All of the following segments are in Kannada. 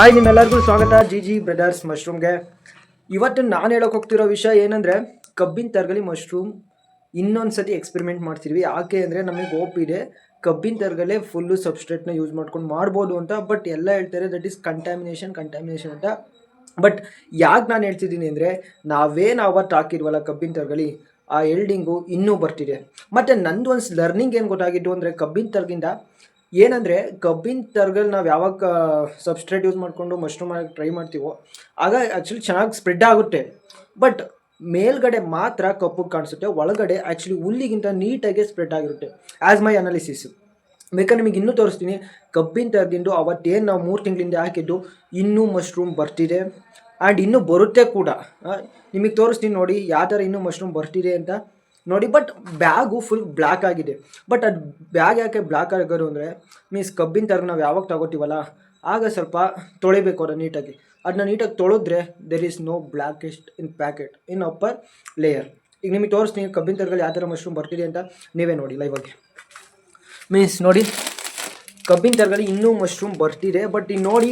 ಹಾಯ್, ನಿಮ್ಮೆಲ್ಲರಿಗೂ ಸ್ವಾಗತ ಜಿ ಬ್ರದರ್ಸ್ ಮಶ್ರೂಮ್ಗೆ. ಇವತ್ತು ನಾನು ಹೇಳೋಕೆ ಹೋಗ್ತಿರೋ ವಿಷಯ ಏನಂದರೆ, ಕಬ್ಬಿನ ತರಗಲಿ ಮಶ್ರೂಮ್ ಇನ್ನೊಂದು ಸತಿ ಎಕ್ಸ್ಪೆರಿಮೆಂಟ್ ಮಾಡ್ತಿದ್ವಿ. ಯಾಕೆ ಅಂದರೆ ನಮಗೆ ಇದೆ ಕಬ್ಬಿನ ತರಗಲೆ ಫುಲ್ಲು ಸಬ್ಸ್ಟ್ರೇಟ್ನ ಯೂಸ್ ಮಾಡ್ಕೊಂಡು ಮಾಡ್ಬೋದು ಅಂತ. ಬಟ್ ಎಲ್ಲ ಹೇಳ್ತಾರೆ ದಟ್ ಈಸ್ ಕಂಟ್ಯಾಮಿನೇಷನ್ ಅಂತ. ಬಟ್ ಯಾಕೆ ನಾನು ಹೇಳ್ತಿದ್ದೀನಿ ಅಂದರೆ, ನಾವೇನು ಅವತ್ತು ಹಾಕಿದ್ವಲ್ಲ ಕಬ್ಬಿನ ತರಗಲಿ, ಆ ಎಲ್ಡಿಂಗು ಇನ್ನೂ ಬರ್ತಿದೆ. ಮತ್ತು ನಂದು ಒಂದು ಲರ್ನಿಂಗ್ ಏನು ಗೊತ್ತಾಗಿದ್ದು ಅಂದರೆ, ಕಬ್ಬಿನ ತರಗಿಂದ ಏನಂದರೆ, ಕಬ್ಬಿನ ತರಗಲ್ ನಾವು ಯಾವಾಗ ಸಬ್ಸ್ಟ್ರೇಟ್ ಯೂಸ್ ಮಾಡಿಕೊಂಡು ಮಶ್ರೂಮ್ ಆಗಿ ಟ್ರೈ ಮಾಡ್ತೀವೋ ಆಗ ಆ್ಯಕ್ಚುಲಿ ಚೆನ್ನಾಗಿ ಸ್ಪ್ರೆಡ್ ಆಗುತ್ತೆ. ಬಟ್ ಮೇಲ್ಗಡೆ ಮಾತ್ರ ಕಪ್ಪಗೆ ಕಾಣಿಸುತ್ತೆ, ಒಳಗಡೆ ಆ್ಯಕ್ಚುಲಿ ಹುಲ್ಲಿಗಿಂತ ನೀಟಾಗಿ ಸ್ಪ್ರೆಡ್ ಆಗಿರುತ್ತೆ ಆ್ಯಸ್ ಮೈ ಅನಾಲಿಸಿಸ್. ಬೇಕಾದ್ರೆ ನಿಮಗೆ ಇನ್ನೂ ತೋರಿಸ್ತೀನಿ. ಕಬ್ಬಿನ ತರಗಿಂದು ಅವತ್ತೇನು ನಾವು 3 ತಿಂಗಳಿಂದ ಹಾಕಿದ್ದು ಇನ್ನೂ ಮಶ್ರೂಮ್ ಬರ್ತಿದೆ ಆ್ಯಂಡ್ ಇನ್ನೂ ಬರುತ್ತೆ ಕೂಡ. ನಿಮಗೆ ತೋರಿಸ್ತೀನಿ ನೋಡಿ ಯಾವ ಥರ ಇನ್ನೂ ಮಶ್ರೂಮ್ ಬರ್ತಿದೆ ಅಂತ ನೋಡಿ. ಬಟ್ ಬ್ಯಾಗು ಫುಲ್ ಬ್ಲ್ಯಾಕ್ ಆಗಿದೆ. ಬಟ್ ಅದು ಬ್ಯಾಗ್ ಯಾಕೆ ಬ್ಲ್ಯಾಕ್ ಆಗೋದು ಅಂದರೆ, ಮೀನ್ಸ್ ಕಬ್ಬಿನ ತರಗ ನಾವು ಯಾವಾಗ ತಗೋತೀವಲ್ಲ ಆಗ ಸ್ವಲ್ಪ ತೊಳಿಬೇಕು ಅದನ್ನು ನೀಟಾಗಿ. ಅದನ್ನ ನೀಟಾಗಿ ತೊಳೆದ್ರೆ there is no blackest in packet in upper layer. ಈಗ ನಿಮಗೆ ತೋರಿಸ್ತೀನಿ ಕಬ್ಬಿನ ತರಗಲ್ಲಿ ಯಾವ ಥರ ಮಶ್ರೂಮ್ ಬರ್ತಿದೆ ಅಂತ, ನೀವೇ ನೋಡಿ ಲೈವಾಗಿ. ಮೀನ್ಸ್ ನೋಡಿ, ಕಬ್ಬಿನ ತರಗಲ್ಲಿ ಇನ್ನೂ ಮಶ್ರೂಮ್ ಬರ್ತಿದೆ. ಬಟ್ ಈಗ ನೋಡಿ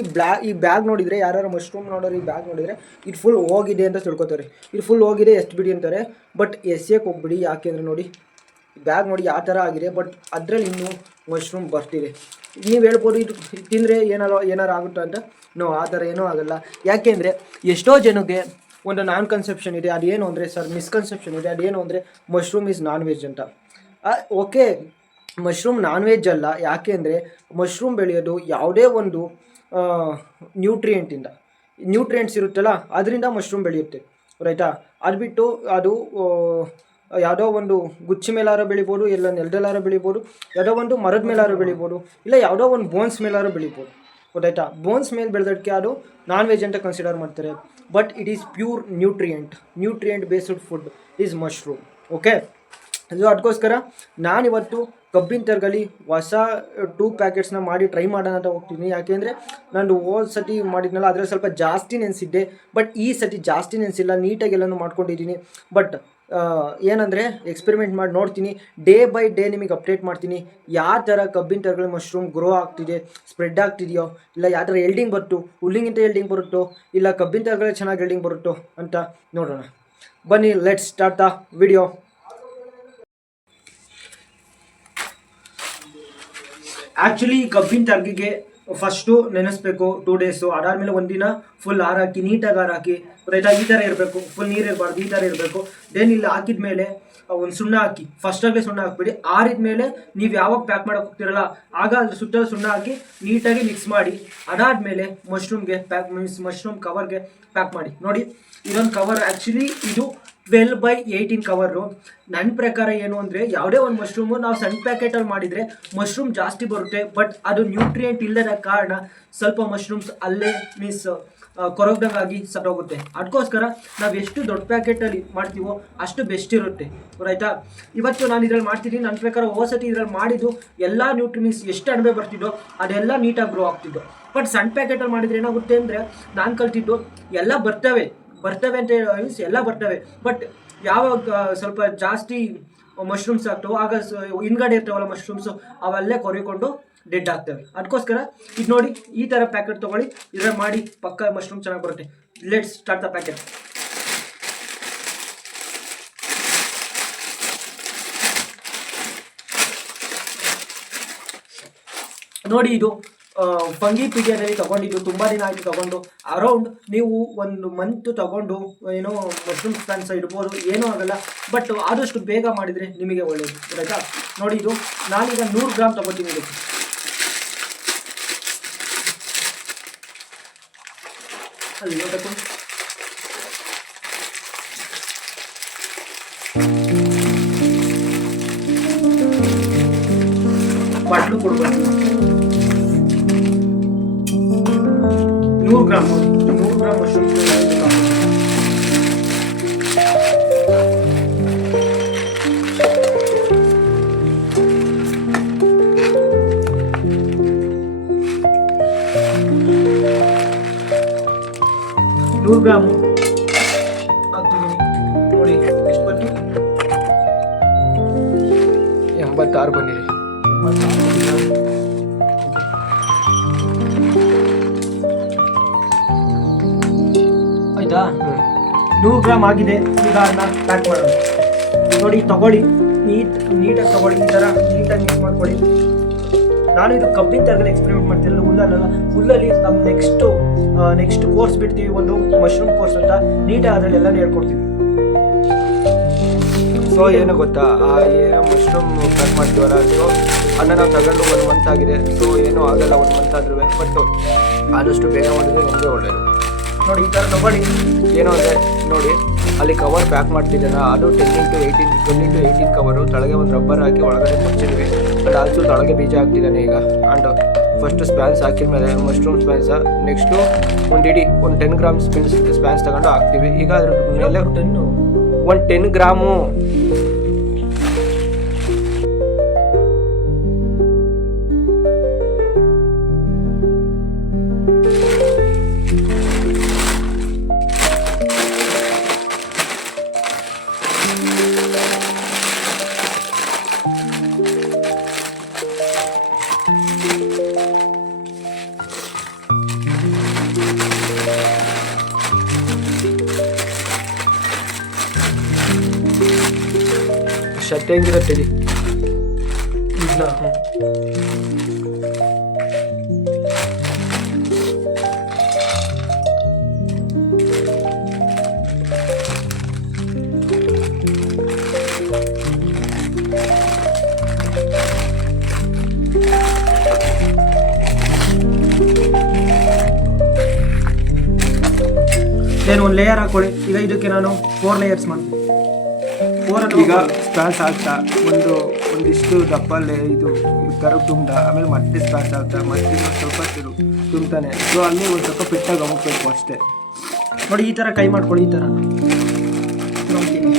ಈ ಬ್ಯಾಗ್ ನೋಡಿದರೆ, ಯಾರು ಮಶ್ರೂಮ್ ನೋಡೋರು ಈ ಬ್ಯಾಗ್ ನೋಡಿದರೆ ಇದು ಫುಲ್ ಹೋಗಿದೆ ಅಂತ ತಿಳ್ಕೊತಾರೆ. ಇದು ಫುಲ್ ಹೋಗಿದೆ ಎಷ್ಟು ಬಿಡಿ ಅಂತಾರೆ. ಬಟ್ ಎಸೆಯಕ್ಕೆ ಹೋಗ್ಬಿಡಿ. ಯಾಕೆಂದರೆ ನೋಡಿ ಬ್ಯಾಗ್ ನೋಡಿ ಯಾವ ಥರ ಆಗಿದೆ. ಬಟ್ ಅದರಲ್ಲಿ ಇನ್ನೂ ಮಶ್ರೂಮ್ ಬರ್ತಿದೆ. ನೀವು ಹೇಳ್ಬೋದು ಇದು ತಿಂದರೆ ಏನಾರು ಆಗುತ್ತಾ ಅಂತ. ನೋ, ಆ ಥರ ಏನೂ ಆಗೋಲ್ಲ. ಯಾಕೆಂದರೆ ಎಷ್ಟೋ ಜನಕ್ಕೆ ಒಂದು ಕನ್ಸೆಪ್ಷನ್ ಇದೆ. ಅದೇನು ಅಂದರೆ ಮಿಸ್ಕನ್ಸೆಪ್ಷನ್ ಇದೆ. ಅದೇನು ಅಂದರೆ ಮಶ್ರೂಮ್ ಈಸ್ ನಾನ್ ವೆಜ್ ಅಂತ. ಓಕೆ, ಮಶ್ರೂಮ್ ನಾನ್ ವೆಜ್ ಅಲ್ಲ. ಯಾಕೆ ಅಂದರೆ ಮಶ್ರೂಮ್ ಬೆಳೆಯೋದು ಯಾವುದೇ ಒಂದು ನ್ಯೂಟ್ರಿಯೆಂಟ್ಸ್ ಇರುತ್ತಲ್ಲ, ಅದರಿಂದ ಮಶ್ರೂಮ್ ಬೆಳೆಯುತ್ತೆ, ರೈಟಾ. ಅದು ಬಿಟ್ಟು ಅದು ಯಾವುದೋ ಒಂದು ಗುಚ್ಚಿ ಮೇಲಾರ ಬೆಳಿಬೋದು, ಇಲ್ಲ ನೆಲದಲ್ಲಾರ ಬೆಳಿಬೋದು, ಯಾವುದೋ ಒಂದು ಮರದ ಮೇಲಾರ ಬೆಳಿಬೋದು, ಇಲ್ಲ ಯಾವುದೋ ಒಂದು ಬೋನ್ಸ್ ಮೇಲಾರ ಬೆಳಿಬೋದು, ಗೊತ್ತಾಯ್ತಾ. ಬೋನ್ಸ್ ಮೇಲೆ ಬೆಳೆದಕ್ಕೆ ಅದು ನಾನ್ ವೆಜ್ ಅಂತ ಕನ್ಸಿಡರ್ ಮಾಡ್ತಾರೆ. But it is pure nutrient based food is mushroom. Okay, ಅದು ಅದಕ್ಕೋಸ್ಕರ ನಾನಿವತ್ತು ಕಬ್ಬಿನ ತರಗಲಿ ಹೊಸ 2 ಪ್ಯಾಕೆಟ್ಸ್ನ ಮಾಡಿ ಟ್ರೈ ಮಾಡೋಣ ಅಂತ ಹೋಗ್ತೀನಿ. ಯಾಕೆಂದರೆ ನಾನು ಹೋದ ಸತಿ ಮಾಡಿದ್ನಲ್ಲ ಅದರಲ್ಲಿ ಸ್ವಲ್ಪ ಜಾಸ್ತಿ ನೆನೆಸಿದ್ದೆ. ಬಟ್ ಈ ಸತಿ ಜಾಸ್ತಿ ನೆನೆಸಿಲ್ಲ, ನೀಟಾಗಿ ಎಲ್ಲನೂ ಮಾಡ್ಕೊಂಡಿದ್ದೀನಿ. ಬಟ್ ಏನಂದರೆ ಎಕ್ಸ್ಪೆರಿಮೆಂಟ್ ಮಾಡಿ ನೋಡ್ತೀನಿ. ಡೇ ಬೈ ಡೇ ನಿಮಗೆ ಅಪ್ಡೇಟ್ ಮಾಡ್ತೀನಿ. ಯಾವ ಥರ ಕಬ್ಬಿನ ತರಗಲಿ ಮಶ್ರೂಮ್ ಗ್ರೋ ಆಗ್ತಿದೆ, ಸ್ಪ್ರೆಡ್ ಆಗ್ತಿದೆಯೋ, ಇಲ್ಲ ಯಾವ ಥರ ಎಲ್ಡಿಂಗ್ ಬರುತ್ತೋ, ಹುಲ್ಲಿಗಿಂತ ಎಲ್ಡಿಂಗ್ ಬರುತ್ತೋ, ಇಲ್ಲ ಕಬ್ಬಿನ ತರಗಲಿ ಚೆನ್ನಾಗಿ ಎಲ್ಡಿಂಗ್ ಬರುತ್ತೋ ಅಂತ ನೋಡೋಣ. ಬನ್ನಿ, let's start the video. Actually ಕಬ್ಬಿನ ತರಗಿಗೆ ಫಸ್ಟು ನೆನೆಸ್ಬೇಕು 2 ಡೇಸು. ಅದಾದಮೇಲೆ ಒಂದಿನ ಫುಲ್ ಹಾಕಿ ನೀಟಾಗಿ ಹಾಕಿ, ರೈತಾ ಈ ಥರ ಇರಬೇಕು, ಫುಲ್ ನೀರು ಇರಬಾರ್ದು, ಈ ಥರ ಇರಬೇಕು. ದೆನ್ ಇಲ್ಲಿ ಹಾಕಿದ ಮೇಲೆ ಒಂದು ಸುಣ್ಣ ಹಾಕಿ, ಫಸ್ಟಾಗಲೇ ಸುಣ್ಣ ಹಾಕ್ಬಿಡಿ. ಆರಿದ ಮೇಲೆ ನೀವು ಯಾವಾಗ ಪ್ಯಾಕ್ ಮಾಡೋಕೆ ಹೋಗ್ತಿರಲ್ಲ ಆಗ ಅದ್ರ ಸುತ್ತ ಸುಣ್ಣ ಹಾಕಿ ನೀಟಾಗಿ ಮಿಕ್ಸ್ ಮಾಡಿ, ಅದಾದಮೇಲೆ ಮಶ್ರೂಮ್ ಕವರ್ಗೆ ಪ್ಯಾಕ್ ಮಾಡಿ. ನೋಡಿ, ಇದೊಂದು ಕವರ್. ಆ್ಯಕ್ಚುಲಿ ಇದು 12x18 ಕವರು. ನನ್ನ ಪ್ರಕಾರ ಏನು ಅಂದರೆ, ಯಾವುದೇ ಒಂದು ಮಶ್ರೂಮು ನಾವು ಸಣ್ಣ ಪ್ಯಾಕೆಟಲ್ಲಿ ಮಾಡಿದರೆ ಮಶ್ರೂಮ್ ಜಾಸ್ತಿ ಬರುತ್ತೆ. ಬಟ್ ಅದು ನ್ಯೂಟ್ರಿಯೆಂಟ್ ಇಲ್ಲದ ಕಾರಣ ಸ್ವಲ್ಪ ಮಶ್ರೂಮ್ಸ್ ಅಲ್ಲೇ ಕೊರಗ್ದಂಗಾಗಿ ಸತ್ತೋಗುತ್ತೆ. ಅದಕ್ಕೋಸ್ಕರ ನಾವು ಎಷ್ಟು ದೊಡ್ಡ ಪ್ಯಾಕೆಟಲ್ಲಿ ಮಾಡ್ತೀವೋ ಅಷ್ಟು ಬೆಸ್ಟ್ ಇರುತ್ತೆ, ರೈತಾ. ಇವತ್ತು ನಾನು ಇದರಲ್ಲಿ ಮಾಡ್ತಿದ್ದೀನಿ. ನನ್ನ ಪ್ರಕಾರ ಹೋಸತಿ ಇದರಲ್ಲಿ ಮಾಡಿದ್ದು ಎಲ್ಲ ನ್ಯೂಟ್ರಿಮಿಕ್ಸ್ ಎಷ್ಟು ಅಣಬೆ ಬರ್ತಿದ್ದೋ ಅದೆಲ್ಲ ನೀಟಾಗಿ ಗ್ರೋ ಆಗ್ತಿದ್ದೋ. ಬಟ್ ಸಣ್ಣ ಪ್ಯಾಕೆಟಲ್ಲಿ ಮಾಡಿದರೆ ಏನಾಗುತ್ತೆ ಅಂದರೆ, ನಾನು ಕಲ್ತಿದ್ದು ಎಲ್ಲ ಬರ್ತವೆ ಅಂತ ಮೀನ್ಸ್ ಎಲ್ಲ ಬರ್ತವೆ. ಬಟ್ ಯಾವಾಗ ಸ್ವಲ್ಪ ಜಾಸ್ತಿ ಮಶ್ರೂಮ್ಸ್ ಆಗ್ತವೆ ಆಗ ಹಿಂದ್ಗಡೆ ಇರ್ತಾವಲ್ಲ ಮಶ್ರೂಮ್ಸು, ಅವೆಲ್ಲೇ ಕೊರಿಕೊಂಡು ಡೆಡ್ ಆಗ್ತವೆ. ಅದಕ್ಕೋಸ್ಕರ ಇದು ನೋಡಿ, ಈ ಥರ ಪ್ಯಾಕೆಟ್ ತೊಗೊಳ್ಳಿ, ಇದರ ಮಾಡಿ ಪಕ್ಕ ಮಶ್ರೂಮ್ ಚೆನ್ನಾಗಿ ಬರುತ್ತೆ. Let's start the packet. ನೋಡಿ, ಇದು ಫಂಗಿ ಪಿಡಿಯಾದಲ್ಲಿ ತೊಗೊಂಡಿದ್ದು, ತುಂಬ ದಿನ ಆಯಿತು ತೊಗೊಂಡು. ಅರೌಂಡ್ ನೀವು 1 ಮಂತ್ ತೊಗೊಂಡು ಏನೋ ಮಶ್ರೂಮ್ ಪ್ಲಾಂಟ್ಸ್ ಇಡ್ಬೋದು, ಏನೂ ಆಗಲ್ಲ. ಬಟ್ ಆದಷ್ಟು ಬೇಗ ಮಾಡಿದರೆ ನಿಮಗೆ ಒಳ್ಳೆಯದು, ಆಯಿತಾ. ನೋಡಿ, ಇದು ನಾನೀಗ 100 ಗ್ರಾಮ್ ತೊಗೋತೀನಿ. ಇದಕ್ಕೆ ಅಲ್ಲಿ ನೋಡಬೇಕು, ಬಾಟ್ಲು ಕೊಡ್ಬೇಕು. 100 ಗ್ರಾಮ್ ಮಶ್ರೂಮ್. 100 ಗ್ರಾಮು ಹಾಕ್ತಿದ್ದೀನಿ. ನೋಡಿ ಎಷ್ಟು ಬಂತು, 86 ಬಂದಿದೆ. ಆಯ್ತಾ 100 ಗ್ರಾಮ್ ಆಗಿದೆ. ಈಗ ಅದನ್ನ ಪ್ಯಾಕ್ ಮಾಡೋಣ. ನೋಡಿ ತಗೊಳ್ಳಿ, ನೀಟಾಗಿ ತಗೊಳ್ಳಿ, ಈ ಥರ ನೀಟಾಗಿ ಮಿಕ್ಸ್ ಮಾಡ್ಕೊಳ್ಳಿ. ನಾನು ಇದು ಕಬ್ಬಿನ ತರಗಡೆ ಎಕ್ಸ್ಪೆರಿಮೆಂಟ್ ಮಾಡ್ತಿರಲ್ಲ, ಹುಲ್ಲಲ್ಲಿ ನಮ್ಮ ನೆಕ್ಸ್ಟ್ ಕೋರ್ಸ್ ಬಿಡ್ತೀವಿ, ಒಂದು ಮಶ್ರೂಮ್ ಕೋರ್ಸ್ ಅಂತ. ನೀಟಾಗಿ ಅದರಲ್ಲಿ ಎಲ್ಲ ಹೇಳ್ಕೊಡ್ತೀವಿ. ಸೊ ಏನು ಗೊತ್ತಾ, ಏನೋ ಮಶ್ರೂಮ್ ಕಟ್ ಮಾಡ್ತೀವಲ್ಲ, ಸೊ ಅದನ್ನ ನಾವು ತಗೊಂಡು 1 ಮಂತ್ ಆಗಿದೆ. ಸೊ ಏನೂ ಆಗಲ್ಲ 1 ಮಂತ್ ಆದ್ರೂ, ಬಟ್ ಆದಷ್ಟು ಬೇಗ ಮಾಡಿದ್ರೆ ನಿಮಗೆ ಒಳ್ಳೆಯದು. ನೋಡಿ ಈ ಥರ ತಗೊಳ್ಳಿ. ಏನು ಅಂದರೆ ನೋಡಿ, ಅಲ್ಲಿ ಕವರ್ ಪ್ಯಾಕ್ ಮಾಡ್ತಿದ್ದಾನ, ಅದು 10x18 ಕವರು. ತಳಗೆ ಒಂದು ರಬ್ಬರ್ ಹಾಕಿ ಒಳಗಡೆ ಮುಚ್ಚಿದ್ವಿ. ಬಟ್ ಆಲ್ಸೋ ತಳಗೆ ಬೀಜ ಹಾಕ್ತಿದ್ದಾನೆ ಈಗ. ಆ್ಯಂಡ್ ಫಸ್ಟ್ ಸ್ಪ್ಯಾನ್ಸ್ ಹಾಕಿದ್ಮೇಲೆ ಮಶ್ರೂಮ್ ಸ್ಪ್ಯಾನ್ಸ, ನೆಕ್ಸ್ಟು ಒಂದು 10 ಗ್ರಾಮ್ ಸ್ಪ್ಯಾನ್ಸ್ ತಗೊಂಡು ಹಾಕ್ತೀವಿ. ಈಗ ಅದ್ರ ಮೇಲೆ 10 ಗ್ರಾಮು ಶರ್ಟ್ ಹೆಂಗಿರುತ್ತೆ ಏನು ಒಂದು ಲೇಯರ್ ಹಾಕೊಳ್ಳಿ. ಈಗ ಇದಕ್ಕೆ ನಾನು 4 ಲೇಯರ್ಸ್ ಮಾಡ್ತೀನಿ. ಈಗ ಸ್ಪ್ಯಾನ್ಸ್ ಆಗ್ತಾ ಒಂದಿಷ್ಟು ದಪ್ಪಲ್ಲೇ ಇದು ಕರು ತುಂಬ್ದ, ಆಮೇಲೆ ಮತ್ತೆ ಸ್ಪ್ಯಾನ್ಸ್ ಆಗ್ತಾ, ಮತ್ತೆ ಸ್ವಲ್ಪ ತುಂಬ್ತಾನೆ. ಸೊ ಅಲ್ಲಿ ಒಂದು ಸ್ವಲ್ಪ ಫಿಟ್ಟಾಗಿ ಅಮುಕ್ಬೇಕು ಅಷ್ಟೇ. ನೋಡಿ ಈ ಥರ ಕೈ ಮಾಡ್ಕೊಳ್ಳಿ, ಈ ಥರ ನೋಡ್ತೀನಿ.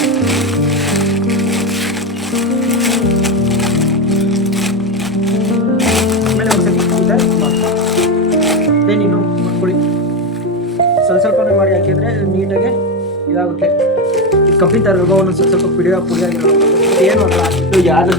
ಆಮೇಲೆ ಒಂದ್ಸತಿ ನೀನು ಮಾಡ್ಕೊಳ್ಳಿ. ಸ್ವಲ್ಪ ಮಾಡಿ ಹಾಕಿದ್ರೆ ನೀಟಾಗಿ ಇದಾಗುತ್ತೆ. ಕಬ್ಬಿನ ತರ ಒಂದೊಂದು ಸ್ವಲ್ಪ ಪುಡಿಯಾಗಿರೋ ಏನು ಅಲ್ಲ. ಯಾರು